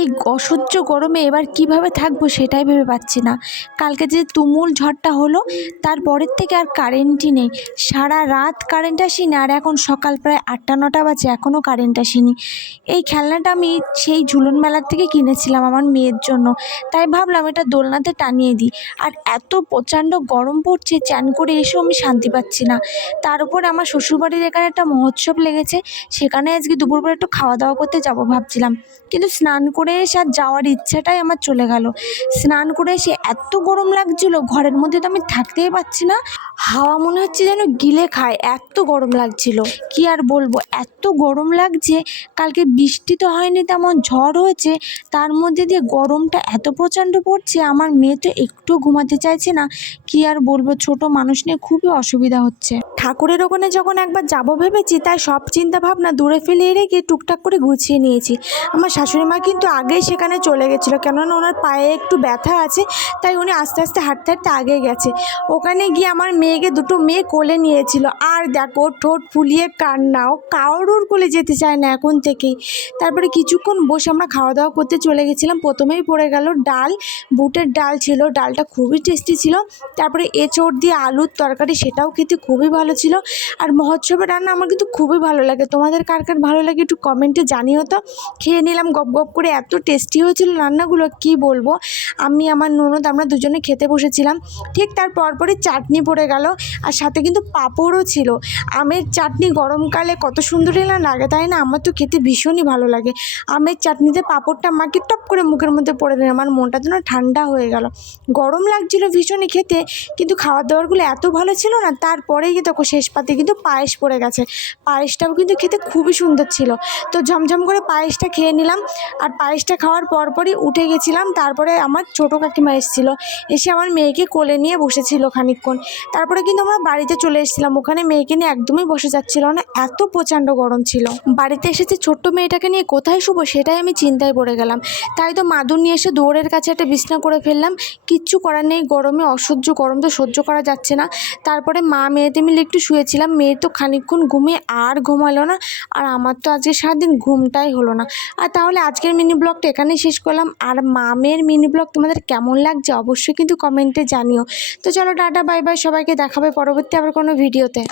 এই অসহ্য গরমে এবার কিভাবে থাকবো সেটাই ভেবে পাচ্ছি না। কালকে যে তুমুল ঝড়টা হলো তারপরের থেকে আর কারেন্টই নেই। সারা রাত কারেন্ট আসেনি, আর এখন সকাল প্রায় 8টা 9টা বাজে এখনও কারেন্ট আসেনি। এই খেলনাটা আমি সেই ঝুলন মেলার থেকে কিনেছিলাম আমার মেয়ের জন্য, তাই ভাবলাম এটা দোলনাতে টানিয়ে দিই। আর এত প্রচণ্ড গরম পড়ছে, চান করে এসেও আমি শান্তি পাচ্ছি না। তার উপর আমার শ্বশুরবাড়ির এখানে একটা মহোৎসব লেগেছে, সেখানে আজকে দুপুরবেলা একটু খাওয়া দাওয়া করতে যাব ভাবছিলাম, কিন্তু স্নান করে এসে আর যাওয়ার ইচ্ছাটাই আমার চলে গেল। স্নান করে এসে এত গরম লাগছিল, ঘরের মধ্যে তো আমি থাকতেই পারছি না। হাওয়া মনে হচ্ছে যেন গিলে খায়, এত গরম লাগছিল। কি আর বলবো, এত গরম লাগছে। কালকে বৃষ্টি তো হয়নি, তেমন ঝড় হয়েছে, তার মধ্যে দিয়ে গরমটা এত প্রচণ্ড পড়ছে। আমার মেয়ে তো একটু ঘুমাতে চাইছে না। কি আর বলবো, ছোট মানুষ নিয়ে খুবই অসুবিধা হচ্ছে। ঠাকুরের ওখানে যখন একবার যাবো ভেবেছি, তাই সব চিন্তা ভাবনা দূরে ফেলে রেখে টুকটাক করে গুছিয়ে নিয়েছি। আমার শাশুড়ি মা কিন্তু আগেই সেখানে চলে গেছিলো, কেননা ওনার পায়ে একটু ব্যথা আছে, তাই উনি আস্তে আস্তে হাঁটতে হাঁটতে আগে গেছে। ওখানে গিয়ে আমার মেয়েকে, দুটো মেয়ে কোলে নিয়েছিল, আর দেখো ঠোঁট ফুলিয়ে কান্না, ও কারোর কোলে যেতে চায় না এখন থেকেই। তারপরে কিছুক্ষণ বসে আমরা খাওয়া দাওয়া করতে চলে গেছিলাম। প্রথমেই পড়ে গেল ডাল, বুটের ডাল ছিল, ডালটা খুবই টেস্টি ছিল। তারপরে এঁচোড় দিয়ে আলুর তরকারি, সেটাও খেতে খুবই ভালো ছিল। আর মহোৎসবের রান্না আমার কিন্তু খুবই ভালো লাগে। তোমাদের কার কার ভালো লাগে একটু কমেন্টে জানিও তো। খেয়ে নিলাম গপ গপ করে, এত টেস্টি হয়েছিল রান্নাগুলো কি বলবো। আমি, আমার ননদ, আমরা দুজনে খেতে বসেছিলাম। ঠিক তার পরপরই চাটনি পড়ে গেল, আর সাথে কিন্তু পাঁপড়ও ছিল। আমের চাটনি গরমকালে কত সুন্দরই না লাগে, তাই না? আমার তো খেতে ভীষণই ভালো লাগে। আমের চাটনিতে পাঁপড়টা মাকে টপ করে মুখের মধ্যে পড়ে দিল, আমার মনটা যেন ঠান্ডা হয়ে গেল। গরম লাগছিল ভীষণই খেতে, কিন্তু খাবার দাবারগুলো এত ভালো ছিল না। তারপরেই দেখো শেষ পাতে কিন্তু পায়েস পড়ে গেছে। পায়েসটাও কিন্তু খেতে খুবই সুন্দর ছিল। তো ঝমঝম করে পায়েসটা খেয়ে নিলাম। আর পায়েসটা খাওয়ার পরপরই উঠে গেছিলাম। তারপরে আমার ছোটো কাকিমা এসেছিলো, এসে আমার মেয়েকে কোলে নিয়ে বসেছিল খানিকক্ষণ। তারপরে কিন্তু আমরা বাড়িতে চলে এসেছিলাম। ওখানে মেয়েকে নিয়ে একদমই বসে যাচ্ছিল না, এত প্রচণ্ড গরম ছিল। বাড়িতে এসেছে ছোট্ট মেয়েটাকে নিয়ে কোথায় শুবো সেটাই আমি চিন্তায় পড়ে গেলাম। তাই তো মাদুর নিয়ে এসে দৌড়ের কাছে একটা বিছনা করে ফেললাম। কিচ্ছু করার নেই, গরমে অসহ্য গরম তো সহ্য করা যাচ্ছে না। তারপরে মা মেয়েতে মিলে একটু শুয়েছিলাম। মেয়ে তো খানিকক্ষণ ঘুমিয়ে আর ঘুমালো না, আর আমার তো আজকে সারাদিন ঘুমটাই হলো না। আর তাহলে আজকের মিনি ব্লগটা এখানেই শেষ করলাম। আর মামের মিনি ব্লগ তোমাদের কেমন লাগছে অবশ্যই কিন্তু কমেন্টে জানিও। তো চলো টাটা বাই বাই, সবাইকে দেখাবে পরবর্তী আবার কোনো ভিডিওতে।